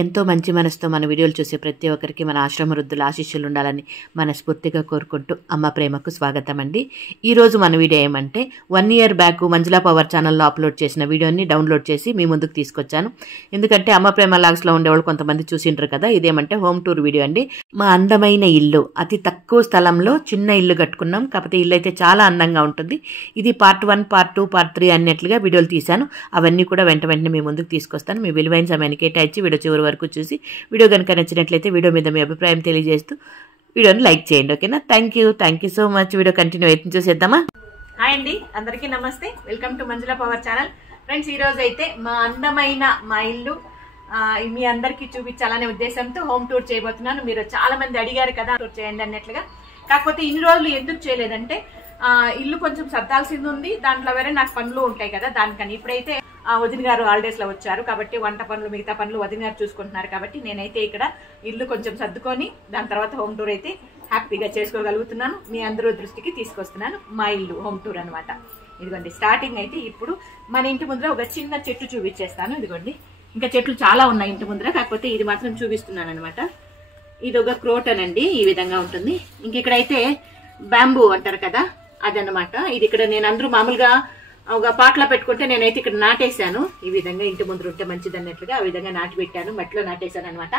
ఎంతో మంచి మనసుతో మన వీడియోలు చూసే ప్రతి ఒక్కరికి మన ఆశ్రమ వృద్ధుల ఆశీస్సులు ఉండాలని మనస్ఫూర్తిగా కోరుకుంటూ అమ్మ ప్రేమకు స్వాగతం అండి. ఈరోజు మన వీడియో ఏమంటే 1 year బ్యాక్ మంజులా పవర్ ఛానల్లో అప్లోడ్ చేసిన వీడియోని డౌన్లోడ్ చేసి మీ ముందుకు తీసుకొచ్చాను. ఎందుకంటే అమ్మ ప్రేమ లాగ్స్లో ఉండేవాళ్ళు కొంతమంది చూసింటారు కదా. ఇదేమంటే హోమ్ టూర్ వీడియో అండి. మా అందమైన ఇల్లు, అతి తక్కువ స్థలంలో చిన్న ఇల్లు కట్టుకున్నాం. కాకపోతే ఇల్లు అయితే చాలా అందంగా ఉంటుంది. ఇది పార్ట్ 1, పార్ట్ 2, పార్ట్ 3 అన్నట్లుగా వీడియోలు తీశాను. అవన్నీ కూడా వెంటనే మీ ముందుకు తీసుకొస్తాను. మీ విలువైన సమయాన్ని కేటాయించి వీడియో చివరి వరకు చూసి వీడియో కనుక నచ్చినట్లయితే వీడియో మీద మీ అభిప్రాయం తెలియజేస్తూ వీడియోని లైక్ చేయండి. ఓకేనా? Thank you so much. Video continue అయితే చూసేద్దామా? హాయ్ అండి, అందరికీ నమస్తే. Welcome to Manjula power channel. Friends, ఈ రోజు అయితే మా అందమైన మా ఇల్లు మీ అందరికీ చూపించాలనే ఉద్దేశంతో హోమ్ టూర్ చేయబోతున్నాను. మీరు చాలా మంది అడిగారు కదా టూర్ చేయండి అన్నట్లుగా. కాకపోతే ఇన్ని రోజులు ఎందుకు చేయలేదంటే ఇల్లు కొంచెం సర్దాల్సింది ఉంది. దాంట్లో వేరే నాకు పనులు ఉంటాయి కదా, దానికని. ఇప్పుడైతే వదిన గారు హాలిడేస్ లో వచ్చారు కాబట్టి వంట పనులు మిగతా పనులు వదిన గారు చూసుకుంటున్నారు కాబట్టి నేనైతే ఇక్కడ ఇల్లు కొంచెం సర్దుకొని దాని తర్వాత హోమ్ టూర్ అయితే హ్యాపీగా చేసుకోగలుగుతున్నాను. మీ అందరూ దృష్టికి తీసుకొస్తున్నాను మా ఇల్లు హోమ్ టూర్ అనమాట. ఇదిగోండి, స్టార్టింగ్ అయితే ఇప్పుడు మన ఇంటి ముందర ఒక చిన్న చెట్టు చూపించేస్తాను. ఇదిగోండి, ఇంకా చెట్లు చాలా ఉన్నాయి ఇంటి ముందర, కాకపోతే ఇది మాత్రం చూపిస్తున్నాను అనమాట. ఇది ఒక క్రోటన్ అండి, ఈ విధంగా ఉంటుంది. ఇంక ఇక్కడైతే బ్యాంబూ అంటారు కదా, అదనమాట. ఇది ఇక్కడ నేను అందరూ మామూలుగా ఒక పాటలో పెట్టుకుంటే నేనైతే ఇక్కడ నాటేశాను. ఈ విధంగా ఇంటి ముందు ఉంటే మంచిది అన్నట్లుగా ఆ విధంగా నాటి పెట్టాను, మట్టిలో నాటేశాను అనమాట.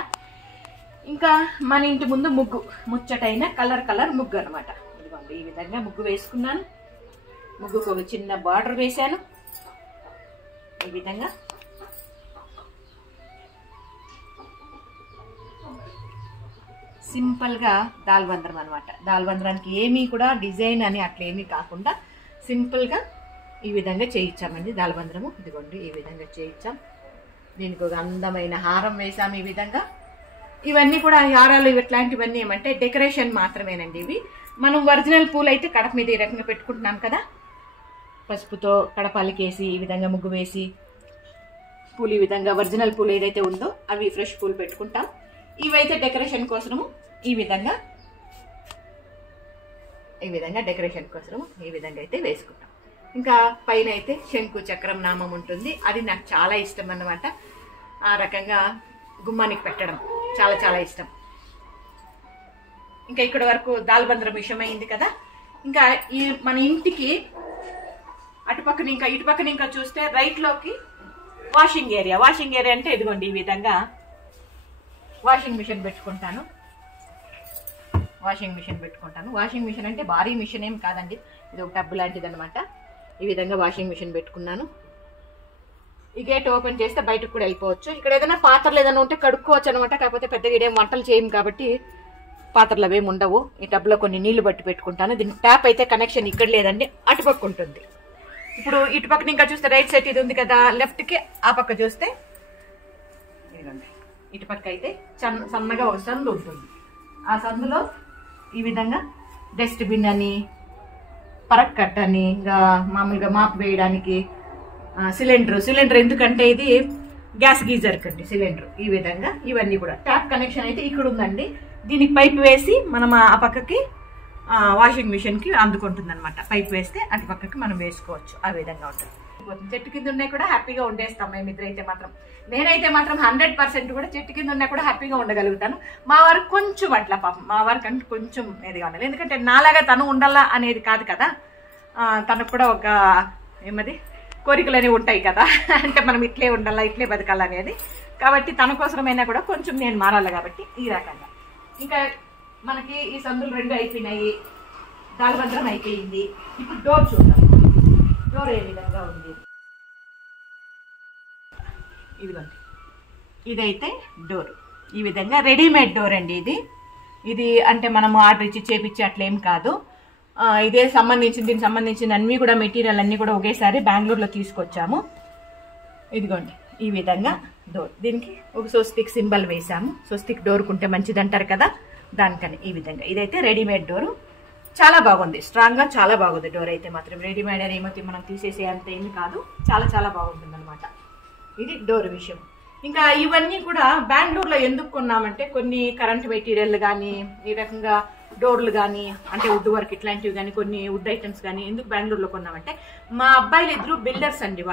ఇంకా మన ఇంటి ముందు ముగ్గు, ముచ్చటైన కలర్ ముగ్గు అనమాట. ఇదిగోండి, ఈ విధంగా ముగ్గు వేసుకున్నాను. ముగ్గుకు ఒక చిన్న బార్డర్ వేశాను. ఈ విధంగా సింపుల్ గా దాల్బంద్రం అనమాట. దాల్బంద్రానికి ఏమీ కూడా డిజైన్ అని అట్లా ఏమీ కాకుండా సింపుల్ గా ఈ విధంగా చేయించామండి దాల్బంద్రము. ఇదిగోండి, ఈ విధంగా చేయించాం. దీనికి ఒక అందమైన హారం వేసాం ఈ విధంగా. ఇవన్నీ కూడా హారాలు ఇట్లాంటివన్నీ ఏమంటే డెకరేషన్ మాత్రమేనండి. ఇవి మనం ఒరిజినల్ పూలు అయితే కడప మీద ఈ రకంగా పెట్టుకుంటున్నాం కదా, పసుపుతో కడపాలకేసి ఈ విధంగా ముగ్గు వేసి పూలు ఈ విధంగా ఒరిజినల్ పూలు ఏదైతే ఉందో అవి ఫ్రెష్ పూలు పెట్టుకుంటాం. ఇవైతే డెకరేషన్ కోసము ఈ విధంగా డెకరేషన్ కోసము ఈ విధంగా అయితే వేసుకుంటాం. ఇంకా పైన అయితే శంకు చక్రం నామం ఉంటుంది. అది నాకు చాలా ఇష్టం అన్నమాట. ఆ రకంగా గుమ్మానికి పెట్టడం చాలా ఇష్టం. ఇంకా ఇక్కడ వరకు దాల్బంద్రం విషయం అయింది కదా. ఇంకా ఈ మన ఇంటికి అటుపక్కన ఇంకా ఇటుపక్కన ఇంకా చూస్తే రైట్ లోకి వాషింగ్ ఏరియా అంటే ఇదిగోండి, ఈ విధంగా వాషింగ్ మిషన్ పెట్టుకుంటాను. వాషింగ్ మిషన్ అంటే భారీ మిషన్ ఏం కాదండి, ఇది ఒక టబ్బు లాంటిది అనమాట. ఈ విధంగా వాషింగ్ మిషన్ పెట్టుకున్నాను. ఈ గేట్ ఓపెన్ చేస్తే బయటకు కూడా వెళ్ళిపోవచ్చు. ఇక్కడ ఏదైనా పాత్రలు ఏదైనా ఉంటే కడుక్కోవచ్చు అనమాట. కాకపోతే పెద్దగా ఇదేం వంటలు చేయము కాబట్టి పాత్రలు అవేమి ఉండవు. ఈ టబ్లో కొన్ని నీళ్లు బట్టి పెట్టుకుంటాను. దీని ట్యాప్ అయితే కనెక్షన్ ఇక్కడ లేదండి, అటుపక్క ఉంటుంది. ఇప్పుడు ఇటుపక్కన ఇంకా చూస్తే రైట్ సైడ్ ఇది ఉంది కదా, లెఫ్ట్ కి ఆ పక్క చూస్తే ఇటుపక్క అయితే సన్నగా ఒక సందు ఉంటుంది. ఆ సందులో ఈ విధంగా డస్ట్బిన్ అని, పరక్ కట్ అని, ఇంకా మామూలుగా మాపు వేయడానికి సిలిండర్ ఎందుకంటే ఇది గ్యాస్ గీజర్ కండి సిలిండర్. ఈ విధంగా ఇవన్నీ కూడా ట్యాప్ కనెక్షన్ అయితే ఇక్కడ ఉందండి. దీనికి పైప్ వేసి మనం ఆ పక్కకి వాషింగ్ మిషన్ కి అందుకుంటుంది అనమాట. పైప్ వేస్తే అటు పక్కకి మనం వేసుకోవచ్చు. ఆ విధంగా ఉంటుంది. చెట్టు కింద ఉన్నాయి కూడా హ్యాపీగా ఉండేస్తాం మేమిద్దరైతే మాత్రం. నేనైతే మాత్రం 100% కూడా చెట్టు కింద ఉన్నా కూడా హ్యాపీగా ఉండగలుగుతాను. మా వారికి కొంచెం అట్లా, పాపం మా వారికి అంటే కొంచెం ఇదిగా ఉండాలి. ఎందుకంటే నాలాగా తను ఉండాలా అనేది కాదు కదా, తనకు కూడా ఒక కోరికలు అనేవి ఉంటాయి కదా. అంటే మనం ఇట్లే ఉండాలా, ఇట్లే బతకాలా అనేది. కాబట్టి తన కోసమైనా కూడా కొంచెం నేను మారాలి కాబట్టి ఈ రకంగా. ఇంకా మనకి ఈ సందులు 2 అయిపోయినాయి, దాల్బంద్రం అయిపోయింది. ఇప్పుడు డోర్ చూద్దాం. డోర్ ఏ విధంగా ఉంది, ఇదిగోండి. ఇదైతే డోర్ ఈ విధంగా రెడీమేడ్ డోర్ అండి. ఇది అంటే మనం ఆర్డర్ ఇచ్చి చేపించి అట్లేం కాదు. దీనికి సంబంధించిన అన్ని కూడా మెటీరియల్ అన్ని కూడా ఒకేసారి బెంగళూరులో తీసుకొచ్చాము. ఇదిగోండి, ఈ విధంగా డోర్. దీనికి ఒక స్వస్తిక్ సింబల్ వేసాము. స్వస్తిక్ డోర్ కుంటే మంచిది అంటారు కదా, దానికని ఈ విధంగా. ఇదైతే రెడీమేడ్ డోరు, చాలా బాగుంది. స్ట్రాంగ్ గా చాలా బాగుంది డోర్ అయితే మాత్రం. రెడీమేడ్ అని ఏమో మనం తీసేసే అంత ఏమి కాదు, చాలా బాగుంటుంది అనమాట. ఇది డోర్ విషయం. ఇంకా ఇవన్నీ కూడా బెంగళూరులో ఎందుకు కొన్నామంటే కొన్ని కరెంట్ మెటీరియల్ కానీ, ఈ రకంగా డోర్లు కానీ అంటే వుడ్ వర్క్ ఇట్లాంటివి కానీ కొన్ని వుడ్ ఐటమ్స్ కానీ ఎందుకు బెంగళూరులో కొన్నామంటే మా అబ్బాయిలు ఇద్దరు బిల్డర్స్ అండి.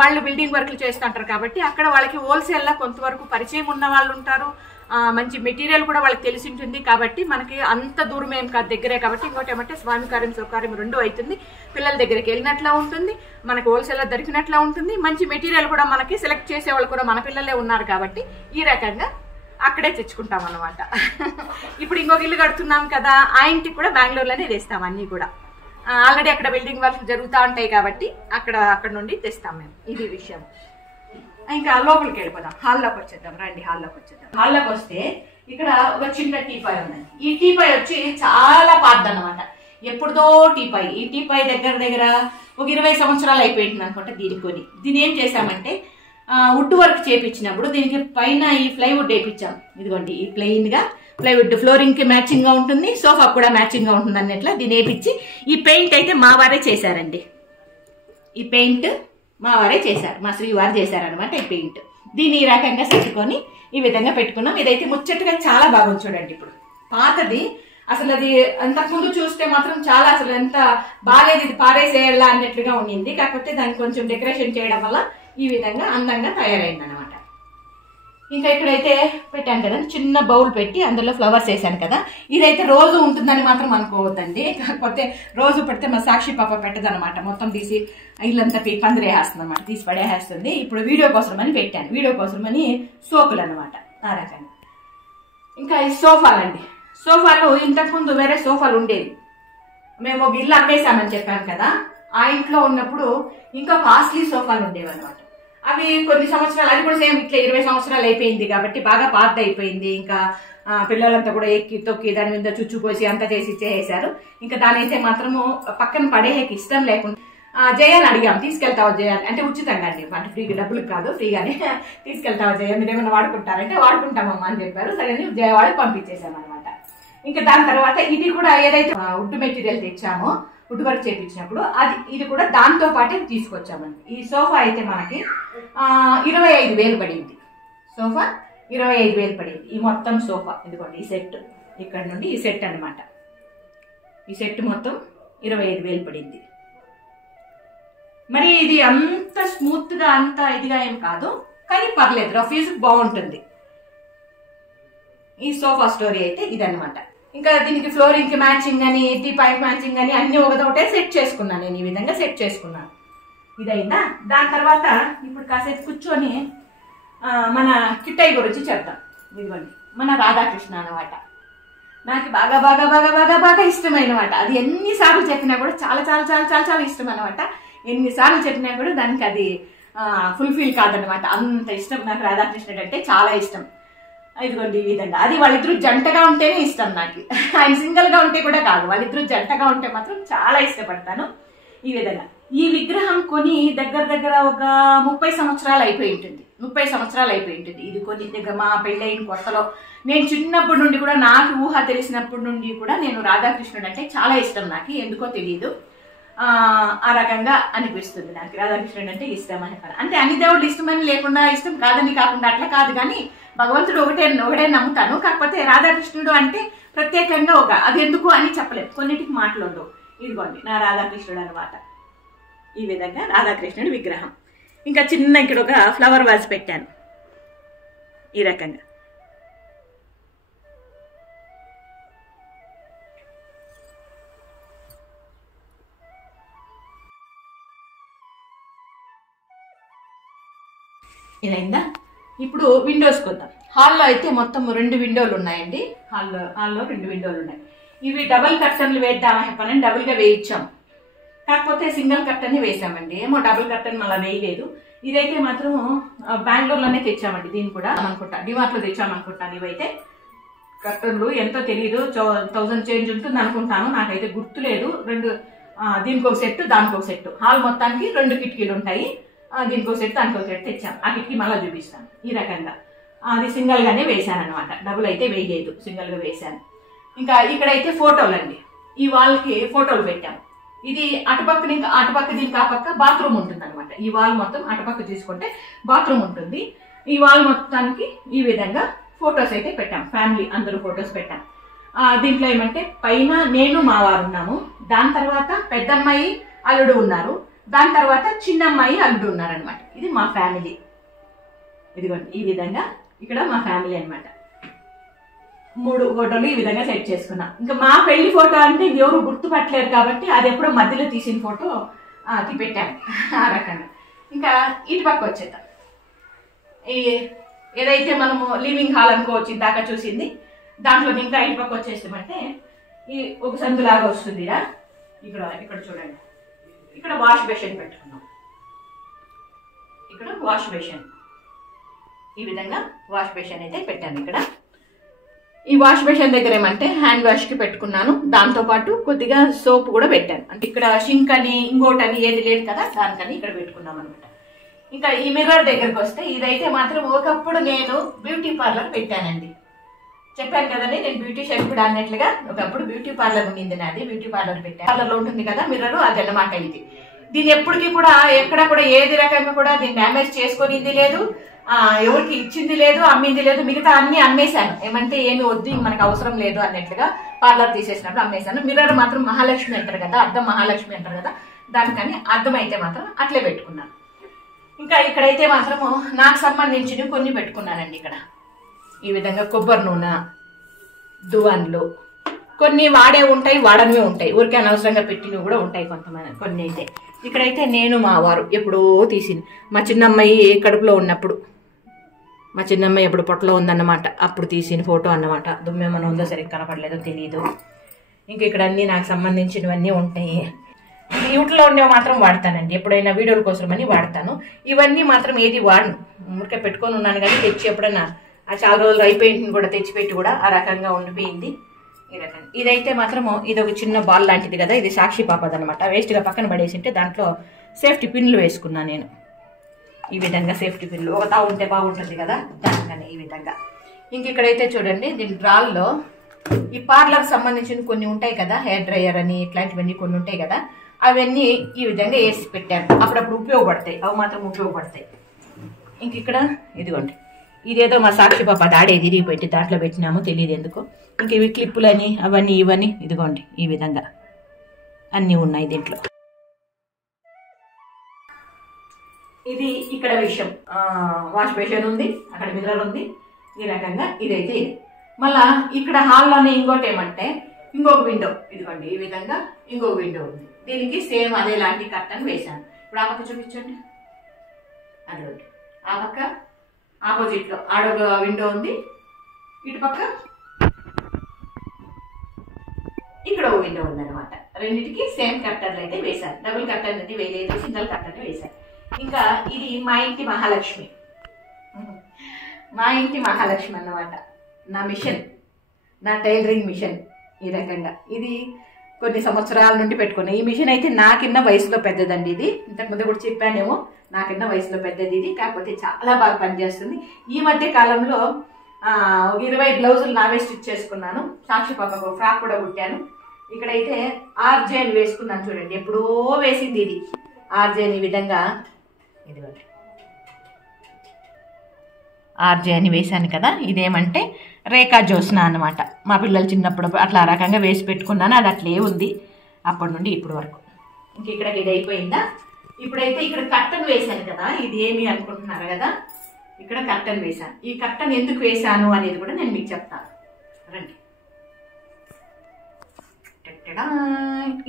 వాళ్ళు బిల్డింగ్ వర్క్లు చేస్తుంటారు కాబట్టి అక్కడ వాళ్ళకి హోల్సేల్లో కొంతవరకు పరిచయం ఉన్న వాళ్ళు ఉంటారు. మంచి మెటీరియల్ కూడా వాళ్ళకి తెలిసి ఉంటుంది కాబట్టి మనకి అంత దూరం ఏం కాదు, దగ్గరే కాబట్టి. ఇంకోటి ఏమంటే స్వామి కార్యం సౌకర్యం రెండు అవుతుంది, పిల్లల దగ్గరికి వెళ్ళినట్లా ఉంటుంది, మనకు హోల్సేల్లో దొరికినట్లా ఉంటుంది, మంచి మెటీరియల్ కూడా మనకి సెలెక్ట్ చేసే వాళ్ళు కూడా మన పిల్లలే ఉన్నారు కాబట్టి ఈ రకంగా అక్కడే తెచ్చుకుంటాం అన్నమాట. ఇప్పుడు ఇంకొక ఇల్లు కడుతున్నాం కదా, ఆ ఇంటికి కూడా బెంగళూరులోనే తెస్తాం అన్నీ కూడా. ఆల్రెడీ అక్కడ బిల్డింగ్ వర్క్ జరుగుతూ ఉంటాయి కాబట్టి అక్కడ నుండి తెస్తాం మేము. ఇది విషయం. ఇంకా లోపలికి వెళ్ళిపోదాం, హాల్లోకి వచ్చేద్దాం. రండి హాల్లోకి వచ్చేద్దాం. హాల్లోకి వస్తే ఇక్కడ ఒక చిన్న టీపాయ్ ఉందండి. ఈ టీపాయ్ వచ్చి చాలా పాతది అన్నమాట, ఎప్పుడుదో టీపాయ్. ఈ టీపాయ్ దగ్గర ఒక 20 సంవత్సరాలు అయిపోయింది అనుకుంటా దీనికి కొని. దీని ఏం చేసామంటే వుడ్ వర్క్ చేపించినప్పుడు దీనికి పైన ఈ ప్లైవుడ్ వేయించాం. ఇదిగోండి ఈ ప్లెయిన్ గా ప్లైవుడ్ ఫ్లోరింగ్ కి మ్యాచింగ్ గా ఉంటుంది, సోఫా కూడా మ్యాచింగ్ గా ఉంటుంది అన్నట్లా దీన్ని వేయించి. ఈ పెయింట్ అయితే మా వారే చేశారండి. ఈ పెయింట్ మా వారే చేశారు, మా శ్రీవారు చేశారనమాట ఈ పెయింట్. దీన్ని ఈ రకంగా సర్దుకొని ఈ విధంగా పెట్టుకున్నాం. ఇదైతే ముచ్చటగా చాలా బాగుంది చూడండి. ఇప్పుడు పాతది అసలు అది అంతకుముందు చూస్తే మాత్రం చాలా అసలు ఎంత బాగాలేదు, ఇది పారేసేయాలా అన్నట్లుగా ఉండింది. కాకపోతే దాన్ని కొంచెం డెకరేషన్ చేయడం వల్ల ఈ విధంగా అందంగా తయారైంది అనమాట. ఇంకా ఇక్కడైతే పెట్టాను కదా చిన్న బౌల్ పెట్టి అందులో ఫ్లవర్స్ వేసాను కదా. ఇదైతే రోజు ఉంటుందని మాత్రం అనుకోవద్దండి, కాకపోతే రోజు పెడితే మా సాక్షి పాప పెట్టదనమాట. మొత్తం తీసి ఇల్లంతా పందిరేస్తుంది అనమాట, తీసి పడేస్తుంది. ఇప్పుడు వీడియో కోసమని పెట్టాను, వీడియో కోసమని సోపులు అనమాట ఆ రకంగా. ఇంకా ఈ సోఫాలండి, సోఫాలు ఇంతకుముందు వేరే సోఫాలు ఉండేవి. మేము ఒక ఇల్లు అమ్మేసామని చెప్పాను కదా, ఆ ఇంట్లో ఉన్నప్పుడు ఇంకా కాస్ట్లీ సోఫాలు ఉండేవి అనమాట. అవి కొన్ని సంవత్సరాలు, అది కూడా సేమ్ ఇట్లా 20 సంవత్సరాలు అయిపోయింది కాబట్టి బాగా పాత అయిపోయింది. ఇంకా పిల్లలంతా కూడా ఎక్కి తొక్కి దాని మీద చుచ్చుపోసి అంతా చేసి ఇచ్చేసారు. ఇంకా దాని అయితే మాత్రము పక్కన పడేకి ఇష్టం లేకుండా జయాన్ని అడిగాం, తీసుకెళ్తావా జయాన్ని అంటే ఉచితంగా అండి, అంటే ఫ్రీగా డబ్బులు కాదు, ఫ్రీగానే తీసుకెళ్తావా జయ మీరు ఏమైనా వాడుకుంటారంటే వాడుకుంటామమ్మా అని చెప్పారు. సరే జయవాడకి పంపించేసాం అనమాట. ఇంకా దాని తర్వాత ఇది కూడా ఏదైతే వుడ్ మెటీరియల్ తెచ్చామో వుడ్ వర్క్ చేయించినప్పుడు ఇది కూడా దాంతో పాటే తీసుకొచ్చామండి. ఈ సోఫా అయితే మనకి 25,000 పడింది. సోఫా 25,000 పడింది. ఈ మొత్తం సోఫా ఇదిగోండి ఈ సెట్, ఇక్కడ నుండి ఈ సెట్ అనమాట. ఈ సెట్ మొత్తం 25,000 పడింది. మరి ఇది అంత స్మూత్ గా అంత ఇదిగా ఏం కాదు, కానీ పర్లేదు, రఫీజ్ బాగుంటుంది. ఈ సోఫా స్టోరీ అయితే ఇదనమాట. ఇంకా దీనికి ఫ్లోరింగ్ కి మ్యాచింగ్ అని టీపాయ్ మ్యాచింగ్ అని అన్ని ఒకటోటే సెట్ చేసుకున్నాను నేను. ఈ విధంగా సెట్ చేసుకున్నాను. ఇదైందా? దాని తర్వాత ఇప్పుడు కాసేపు కూర్చొని మన కిట్టయ్య గురించి చెప్తాం. ఇదిగోండి మన రాధాకృష్ణ అనమాట. నాకు బాగా బాగా బాగా బాగా బాగా ఇష్టమైనమాట. అది ఎన్నిసార్లు చెప్పినా కూడా చాలా చాలా చాలా చాలా చాలా ఇష్టం అనమాట. ఎన్నిసార్లు చెప్పినా కూడా దానికి అది ఫుల్ఫిల్ కాదనమాట. అంత ఇష్టం నాకు రాధాకృష్ణుడు అంటే, చాలా ఇష్టం. ఇదిగోండి ఈ విధంగా. అది వాళ్ళిద్దరూ జంటగా ఉంటేనే ఇష్టం నాకు. ఆయన సింగిల్ గా ఉంటే కూడా కాదు, వాళ్ళిద్దరూ జంటగా ఉంటే మాత్రం చాలా ఇష్టపడతాను. ఈ విధంగా ఈ విగ్రహం కొని దగ్గర ఒక 30 సంవత్సరాలు అయిపోయి ఉంటుంది. 30 సంవత్సరాలు అయిపోయి ఉంటుంది ఇది కొని. దగ్గర మా పెళ్ళైన కొత్తలో నేను చిన్నప్పటి నుండి కూడా, నాకు ఊహ తెలిసినప్పటి నుండి కూడా నేను రాధాకృష్ణుడు అంటే చాలా ఇష్టం. నాకు ఎందుకో తెలియదు, ఆ రకంగా అనిపిస్తుంది. నాకు రాధాకృష్ణుడు అంటే ఇష్టం అని. అంటే అన్ని దేవుళ్ళు ఇష్టమని లేకుండా, ఇష్టం కాదని కాకుండా అట్లా కాదు, కానీ భగవంతుడు ఒకటే నమ్ముతాను. కాకపోతే రాధాకృష్ణుడు అంటే ప్రత్యేకంగా అది ఎందుకు అని చెప్పలేదు, కొన్నిటికి మాటలు ఉండవు. ఇదిగోండి నా రాధాకృష్ణుడు అనమాట. ఈ విధంగా రాధాకృష్ణుడి విగ్రహం. ఇంకా చిన్న ఇక్కడ ఒక ఫ్లవర్ వాజ్ పెట్టాను ఈ రకంగా. ఇదైందా? ఇప్పుడు విండోస్కి వద్దాం. హాల్లో అయితే మొత్తం 2 విండోలు ఉన్నాయండి. హాల్లో 2 విండోలు ఉన్నాయి. ఇవి డబుల్ కర్టన్లు వేద్దామని చెప్పని డబుల్ గా వేయించాం. కాకపోతే సింగిల్ కర్టన్ వేసామండి. ఏమో డబుల్ కర్టన్ మళ్ళీ వేయలేదు. ఇదైతే మాత్రం బెంగళూరులోనే తెచ్చామండి. దీన్ని కూడా అనుకుంటా డిమార్ట్ లో తెచ్చామనుకుంటాను. ఇవైతే కర్టన్లు ఎంతో తెలియదు, 1000 చేంజ్ ఉంటుంది అనుకుంటాను, నాకైతే గుర్తులేదు. దీనికి ఒక సెట్, దానికి ఒక సెట్. హాల్ మొత్తానికి 2 కిటికీలు ఉంటాయి. దీనికి ఒక సెట్, దానికి ఒక సెట్ తెచ్చాను. ఆ కిటికీ మళ్ళీ చూపిస్తాను. ఈ రకంగా అది సింగిల్ గానే వేసాను అనమాట, డబుల్ అయితే వేయలేదు, సింగిల్ గా వేసాను. ఇంకా ఇక్కడైతే ఫోటోలు అండి. ఈ వాల్ కి ఫోటోలు పెట్టాము. ఇది అటుపక్క దీనికి ఆ పక్క బాత్రూమ్ ఉంటుంది అనమాట. ఈ వాల్ మొత్తం అటుపక్క తీసుకుంటే బాత్రూమ్ ఉంటుంది. ఈ వాల్ మొత్తానికి ఈ విధంగా ఫొటోస్ అయితే పెట్టాం. ఫ్యామిలీ అందరూ ఫొటోస్ పెట్టాం. దీంట్లో ఏమంటే పైన నేను మా వారు ఉన్నాము, దాని తర్వాత పెద్దమ్మాయి అల్లుడు ఉన్నారు, దాని తర్వాత చిన్నమ్మాయి అల్లుడు ఉన్నారు అనమాట. ఇది మా ఫ్యామిలీ. ఇదిగోండి ఈ విధంగా ఇక్కడ మా ఫ్యామిలీ అనమాట. 3 ఫోటోలు ఈ విధంగా సెట్ చేసుకున్నా. ఇంకా మా పెళ్లి ఫోటో అంటే ఎవరు గుర్తుపట్టలేరు కాబట్టి అది ఎప్పుడో మధ్యలో తీసిన ఫోటో పెట్టాను ఆ రకంగా. ఇంకా ఇటు పక్క వచ్చేద్దాం. ఏదైతే మనము లివింగ్ హాల్ అనుకోవచ్చు ఇందాక చూసింది, దాంట్లో ఇంకా ఇటు పక్క వచ్చేసామంటే ఈ ఒక సందులాగా వస్తుంది. ఇక్కడ చూడండి, ఇక్కడ వాష్ బేసిన్ పెట్టుకున్నాం. ఇక్కడ వాష్ బేసిన్, ఈ విధంగా వాష్ బేసిన్ అయితే పెట్టాను. ఇక్కడ ఈ వాష్ బేసిన్ దగ్గర ఏమంటే హ్యాండ్ వాష్ కి పెట్టుకున్నాను, దాంతో పాటు కొద్దిగా సోప్ కూడా పెట్టాను. అంటే ఇక్కడ షింక్ అని ఇంకోటని ఏది లేదు కదా, దానికని ఇక్కడ పెట్టుకున్నాం అనమాట. ఇంకా ఈ మిర్రర్ దగ్గరకు వస్తే ఇదైతే మాత్రం ఒకప్పుడు నేను బ్యూటీ పార్లర్ పెట్టానండి. చెప్పాను కదండి నేను బ్యూటీషియన్ కూడా అన్నట్లుగా. ఒకప్పుడు బ్యూటీ పార్లర్ ఉండింది నాది, బ్యూటీ పార్లర్ పెట్టాను. పార్లర్లో ఉంటుంది కదా మిర్రర్, అదన్నమాట ఇది. దీన్ని ఎప్పటికీ కూడా ఎక్కడ కూడా ఏది రకంగా కూడా దీన్ని డ్యామేజ్ చేసుకునింది లేదు, ఎవరికి ఇచ్చింది లేదు, అమ్మింది లేదు. మిగతా అన్ని అమ్మేశాను. ఏమంటే ఏమి వద్దు మనకు అవసరం లేదు అన్నట్లుగా పార్లర్ తీసేసినప్పుడు అమ్మేశాను. మిర్రర్ మాత్రం మహాలక్ష్మి అంటారు కదా, అద్దం మహాలక్ష్మి అంటారు కదా, దానికని అద్దం అయితే మాత్రం అట్లే పెట్టుకున్నాను. ఇంకా ఇక్కడైతే మాత్రము నాకు సంబంధించినవి కొన్ని పెట్టుకున్నానండి. ఇక్కడ ఈ విధంగా కొబ్బరి నూనె, దువ్వన్లు, కొన్ని వాడే ఉంటాయి, వాడనివే ఉంటాయి, ఊరికే అనవసరంగా పెట్టినవి కూడా ఉంటాయి కొంతమంది. కొన్ని అయితే ఇక్కడైతే నేను మా వారు ఎప్పుడో తీసింది, మా చిన్నమ్మాయి కడుపులో ఉన్నప్పుడు, మా చిన్నమ్మాయి ఎప్పుడు పొట్టలో ఉందన్నమాట, అప్పుడు తీసిన ఫోటో అన్నమాట. దుమ్మేమన్నా ఉందో సరిగ్గా కనపడలేదో తెలియదు. ఇంకా ఇక్కడ అన్నీ నాకు సంబంధించినవన్నీ ఉంటాయి. యూట్యూబ్లో ఉండేవి మాత్రం వాడతానండి, ఎప్పుడైనా వీడియోల కోసమని వాడతాను. ఇవన్నీ మాత్రం ఏది వాడను, ఊరికే పెట్టుకొని ఉన్నాను కానీ తెచ్చి ఎప్పుడైనా చాలా రోజులు అయిపోయింది కూడా తెచ్చిపెట్టి కూడా ఆ రకంగా ఉండిపోయింది. ఈ రకంగా ఇదైతే మాత్రము ఇది ఒక చిన్న బాల్ లాంటిది కదా, ఇది సాక్షి పాపది అనమాట. వేస్ట్గా పక్కన పడేసింటే దాంట్లో సేఫ్టీ పిన్లు వేసుకున్నాను నేను. ఈ విధంగా సేఫ్టీ పిన్లు ఒక తావు ఉంటే బాగుంటుంది కదా, దానికని ఈ విధంగా. ఇంక ఇక్కడైతే చూడండి దీని డ్రాల్లో ఈ పార్లర్ సంబంధించిన కొన్ని ఉంటాయి కదా, హెయిర్ డ్రైయర్ అని ఇట్లాంటివన్నీ కొన్ని ఉంటాయి కదా, అవన్నీ ఈ విధంగా వేసి పెట్టాను. అప్పుడప్పుడు ఉపయోగపడతాయి, అవి మాత్రం ఉపయోగపడతాయి. ఇంక ఇక్కడ ఇదిగోండి, ఇదేదో మా సాక్షి పాప దాడే తిరిగిపోయింది, దాంట్లో పెట్టినామో తెలియదు ఎందుకో. ఇంక ఇవి క్లిప్పులని అవన్నీ ఇవన్నీ ఇదిగోండి ఈ విధంగా అన్నీ ఉన్నాయి దీంట్లో. ఇది ఇక్కడ విషయం, వాష్ బేసిన్ ఉంది, అక్కడ మిర్రర్ ఉంది, ఈ రకంగా ఇదైతే ఇది. మళ్ళా ఇక్కడ హాల్లోనే ఇంకోటి ఏమంటే ఇంకొక విండో, ఇదిగోండి ఈ విధంగా ఇంకొక విండో ఉంది. దీనికి సేమ్ అదే లాంటి కర్టన్ వేశాను. ఇప్పుడు ఆ పక్క చూపించండి, అదిగోండి ఆ పక్క ఆపోజిట్ లో ఆడొక విండో ఉంది, ఇటు పక్క ఇక్కడ ఒక విండో ఉంది అనమాట. రెండింటికి సేమ్ కర్టన్లు అయితే వేశాను, డబుల్ కర్టన్ అయితే వేయలేదు, సింగిల్ కర్టన్ వేశాను. ఇంకా ఇది మా ఇంటి మహాలక్ష్మి, మా ఇంటి మహాలక్ష్మి అన్నమాట. నా మిషన్, నా టైలరింగ్ మిషన్. ఈ రకంగా ఇది కొన్ని సంవత్సరాల నుండి పెట్టుకున్నా. ఈ మిషన్ అయితే నాకిన్న వయసులో పెద్దదండి. ఇది ఇంతకుముందు కూడా చెప్పానేమో, నాకిన్న వయసులో పెద్దది ఇది, కాకపోతే చాలా బాగా పనిచేస్తుంది. ఈ మధ్య కాలంలో 20 బ్లౌజులు నావే స్టిచ్ చేసుకున్నాను. సాక్షి పాపకు ఫ్రాక్ కూడా కుట్టాను. ఇక్కడైతే ఆర్జే అని వేసుకున్నాను చూడండి, ఎప్పుడో వేసింది ఇది ఆర్జే అని. ఈ విధంగా ఇదిగోండి ఆర్జే అని వేశాను కదా, ఇదేమంటే రేఖా జ్యోత్స్న అన్నమాట. మా పిల్లలు చిన్నప్పుడు అట్లా రకంగా వేసి పెట్టుకున్నాను, అది అట్లే ఉంది అప్పటి నుండి ఇప్పటి వరకు. ఇంక ఇక్కడ ఇది అయిపోయిందా. ఇప్పుడైతే ఇక్కడ కర్టన్ వేశాను కదా, ఇది ఏమి అనుకుంటున్నారు కదా, ఇక్కడ కర్టన్ వేశాను. ఈ కర్టన్ ఎందుకు వేశాను అనేది కూడా నేను మీకు చెప్తాను రండి.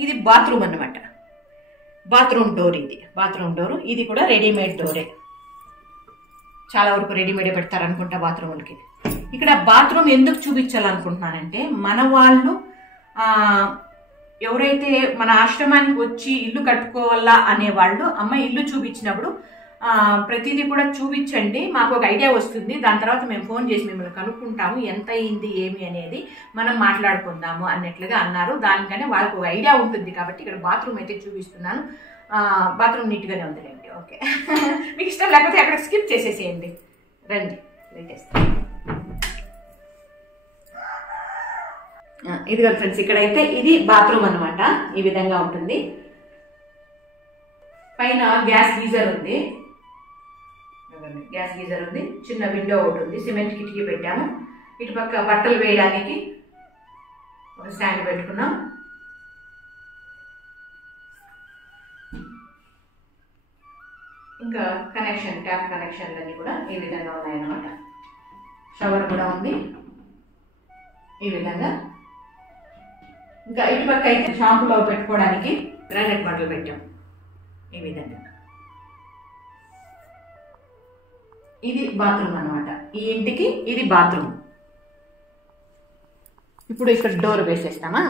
ఇది బాత్రూమ్ అన్నమాట, బాత్రూమ్ డోర్. ఇది బాత్రూమ్ డోర్, ఇది కూడా రెడీమేడ్ డోరే. చాలా వరకు రెడీమేడ్ పెడతారు అనుకుంటా బాత్రూమ్లకి. ఇక్కడ బాత్రూమ్ ఎందుకు చూపించాలనుకుంటున్నానంటే, మన వాళ్ళు ఎవరైతే మన ఆశ్రమానికి వచ్చి ఇల్లు కట్టుకోవాలా అనేవాళ్ళు అమ్మ ఇల్లు చూపించినప్పుడు ప్రతిదీ కూడా చూపించండి, మాకు ఒక ఐడియా వస్తుంది, దాని తర్వాత మేము ఫోన్ చేసి మిమ్మల్ని కనుక్కుంటాము ఎంత అయింది ఏమి అనేది మనం మాట్లాడుకుందాము అన్నట్లుగా అన్నారు. దానికనే వాళ్ళకు ఒక ఐడియా ఉంటుంది కాబట్టి ఇక్కడ బాత్రూమ్ అయితే చూపిస్తున్నాను. బాత్రూమ్ నీట్గానే ఉందిలేండి, ఓకే. మీకు ఇష్టం లేకపోతే అక్కడ స్కిప్ చేసేసేయండి. రండి పెట్టేస్తాను. ఇదిగో ఫ్రెండ్స్, ఇక్కడైతే ఇది బాత్రూమ్ అన్నమాట. ఈ విధంగా ఉంటుంది. పైన గ్యాస్ గీజర్ ఉంది, గ్యాస్ గీజర్ ఉంది, చిన్న విండో ఒకటి ఉంది, సిమెంట్ కిటికీ పెట్టాము. ఇటుపక్క బట్టలు వేయడానికి ఒక స్టాండ్ పెట్టుకున్నాం. ఇంకా కనెక్షన్, ట్యాప్ కనెక్షన్లన్నీ కూడా ఈ విధంగా ఉన్నాయన్నమాట. షవర్ కూడా ఉంది ఈ విధంగా. ఇంకా ఇటుపక్క అయితే షాంపూలో పెట్టుకోవడానికి గ్రానైట్ బాటిల్ పెట్టాం ఈ విధంగా. ఇది బాత్రూమ్ అన్నమాట. ఈ ఇంటికి ఇది బాత్రూమ్. ఇప్పుడు ఇక్కడ డోర్ వేసేస్తామా,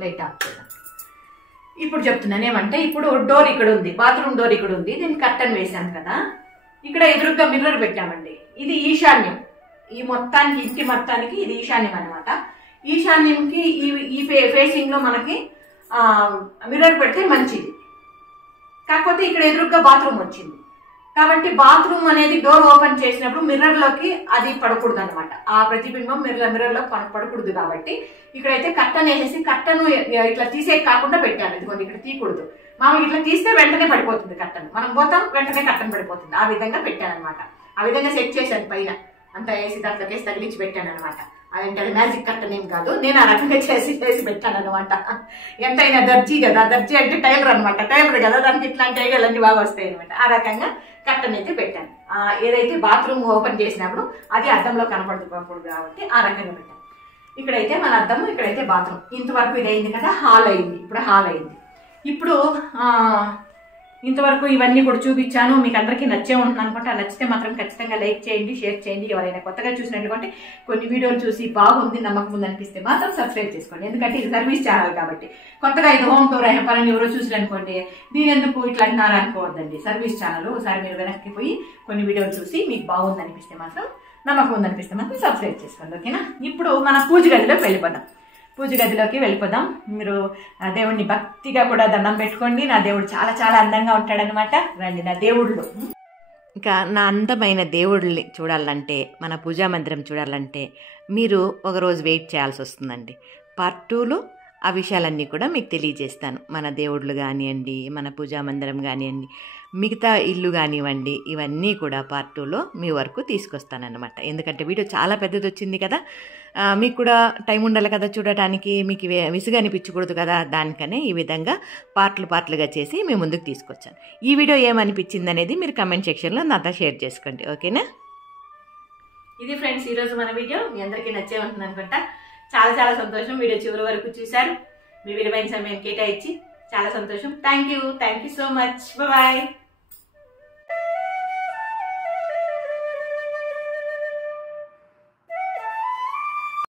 లైట్ ఆఫ్ చేద్దాం. ఇప్పుడు చెప్తున్నాను ఏమంటే, ఇప్పుడు డోర్ ఇక్కడ ఉంది, బాత్రూమ్ డోర్ ఇక్కడ ఉంది, దీన్ని కర్టన్ వేసాను కదా. ఇక్కడ ఎదురుగా మిర్రర్ పెట్టామండి. ఇది ఈశాన్యం, ఈ మొత్తానికి ఇంటి మొత్తానికి ఇది ఈశాన్యం అనమాట. ఈశాన్యంకి ఈ ఫేసింగ్ లో మనకి మిర్రర్ పెడితే మంచిది. కాకపోతే ఇక్కడ ఎదురుగా బాత్రూమ్ వచ్చింది కాబట్టి బాత్రూమ్ అనేది డోర్ ఓపెన్ చేసినప్పుడు మిర్రర్ లోకి అది పడకూడదు అనమాట. ఆ ప్రతిబింబం మిర్రర్ లో పడకూడదు కాబట్టి ఇక్కడైతే కర్టన్ వేసేసి, కర్టన్ ఇట్లా తీసే కాకుండా పెట్టాను. ఇదిగోండి ఇక్కడ తీయకూడదు. మామూలు ఇట్లా తీస్తే వెంటనే పడిపోతుంది కర్టన్, మనం పోతాం వెంటనే కర్టన్ పడిపోతుంది. ఆ విధంగా పెట్టాను అనమాట. ఆ విధంగా సెట్ చేశాను. పైన అంతా వేసి దాంట్లో కేసి తగిలించి పెట్టాను అనమాట. అదంటే అది మ్యాజిక్ కర్టన్ ఏం కాదు, నేను ఆ రకంగా చేసి పెట్టాను అనమాట. ఎంతైనా దర్జీ కదా, దర్జీ అంటే టైలర్ అనమాట. టైలర్ కదా, దానికి ఇట్లాంటి ఐడియాలన్నీ బాగా వస్తాయి అనమాట. ఆ రకంగా కర్టన్ అయితే పెట్టాను. ఏదైతే బాత్రూమ్ ఓపెన్ చేసినప్పుడు అది అద్దంలో కనపడకూడదు కాబట్టి ఆ రకంగా పెట్టాను. ఇక్కడైతే మన అద్దము, ఇక్కడైతే బాత్రూమ్. ఇంతవరకు ఇది అయింది కదా, హాల్ అయింది. ఇప్పుడు హాల్ అయింది. ఇప్పుడు ఇంతవరకు ఇవన్నీ కూడా చూపించాను. మీకు అందరికీ నచ్చే ఉంటుంది అనుకుంటే, నచ్చితే మాత్రం ఖచ్చితంగా లైక్ చేయండి, షేర్ చేయండి. ఎవరైనా కొత్తగా చూసినట్లుంటే కొన్ని వీడియోలు చూసి బాగుంది, నమ్మకం ఉంది అనిపిస్తే మాత్రం సబ్స్క్రైబ్ చేసుకోండి. ఎందుకంటే ఇది సర్వీస్ ఛానల్ కాబట్టి. కొత్తగా ఇది హోమ్ టూర్ పని ఎవరో చూసిరనుకోండి, దీని ఎందుకు ఇట్లా అంటున్నారా అనుకోవద్దండి. Service channel. ఒకసారి మీరు వెనక్కి పోయి కొన్ని వీడియోలు చూసి మీకు బాగుంది అనిపిస్తే మాత్రం, నమ్మకం ఉందనిపిస్తే మాత్రం సబ్స్క్రైబ్ చేసుకోండి. ఓకేనా? ఇప్పుడు మన పూజ గదిలోకి వెళ్ళిపోదాం. పూజ గదిలోకి వెళ్ళిపోదాం. మీరు దేవుడిని భక్తిగా కూడా దండం పెట్టుకోండి. నా దేవుడు చాలా చాలా అందంగా ఉంటాడనమాట. రండి నా దేవుళ్ళు. ఇంకా నా అందమైన దేవుళ్ళని చూడాలంటే, మన పూజా మందిరం చూడాలంటే మీరు ఒకరోజు వెయిట్ చేయాల్సి వస్తుందండి. పార్ట్ 2లో ఆ విషయాలన్నీ కూడా మీకు తెలియజేస్తాను. మన దేవుళ్ళు కానివ్వండి, మన పూజా మందిరం కానివ్వండి, మిగతా ఇల్లు కానివ్వండి, ఇవన్నీ కూడా పార్ట్ 2లో మీ వరకు తీసుకొస్తానన్నమాట. ఎందుకంటే వీడియో చాలా పెద్దది వచ్చింది కదా, మీకు కూడా టైం ఉండాలి కదా చూడటానికి, మీకు విసుగు అనిపించకూడదు కదా. దానికనే ఈ విధంగా పార్ట్లుగా చేసి మీ ముందుకు తీసుకొచ్చాను. ఈ వీడియో ఏమనిపించింది అనేది మీరు కమెంట్ సెక్షన్లో నాతో షేర్ చేసుకోండి. ఓకేనా? ఇది ఫ్రెండ్స్ ఈరోజు మన వీడియో. మీ అందరికీ నచ్చే ఉంటుంది అనుకుంటా. చాలా చాలా సంతోషం. వీడియో చివరి వరకు చూశారు. మీ విలువైన సమయం కేటాయించి చాలా సంతోషం. Thank you so much. Bye.